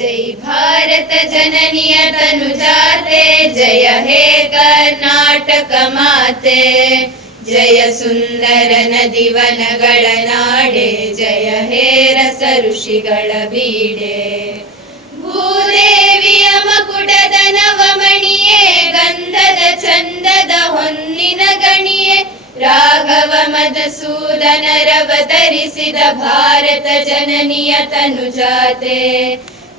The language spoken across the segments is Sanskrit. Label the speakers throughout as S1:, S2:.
S1: जय भारत जननीय तनुजाते जय हे कर्नाटक माते जय ಸುಂದರ ನದಿವನಗಳ ನಾಡೆ ಜಯ ಹೇ ರಸ ಋಷಿಗಳ ಬೀಡೆ ಭೂದೇವಿಯ ಮಕುಟದ ನವಮಣಿಯೇ ಗಂಧದ ಚಂದದ ಹೊನ್ನಿನ ಗಣಿಯೇ ರಾಘವ ಮಧುಸೂದನರವತರಿಸಿದ ಭಾರತ ಜನನಿಯ ತನುಜಾತೆ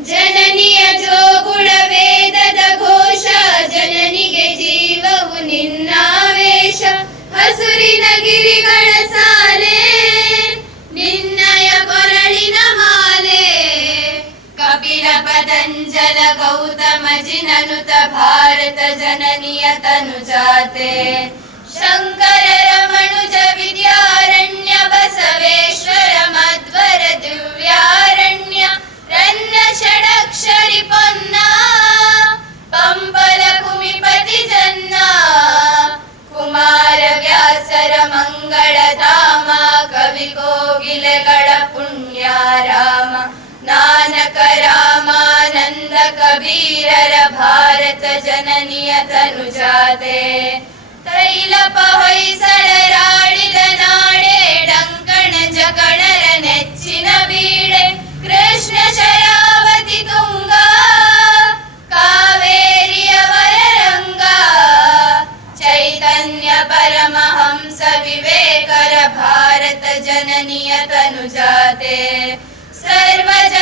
S1: ಜನನಿಯ ಜೋಗುಳ ವೇದದ ಘೋಷ, ಜನನಿಗೆ ಜೀವವು ನಿನ್ನಾವೇಶ. ಹಸುರಿನ ಗಿರಿಗಳ ಸಾಲೆ, ನಿನ್ನಯ ಕೊರಳಿನ ಮಾಲೆ. ಕಪಿಲ ಪತಂಜಲ ಗೌತಮ ಜಿನನುತ ಭಾರತ ಜನನಿಯ ತನುಜಾತೆ. ಶಂಕರ पुण्या राम नानक रामानन्द कबीर भारत जननियतनुजाते तैलपहैसळराळितनाडे डङ्कण जग कणर नेच्चिन बीडे। कृष्ण शरावति तुङ्गा कावेर्यवरङ्गा चैतन्य परमहंस विवेकर भा जननियतनुजाते। सर्वज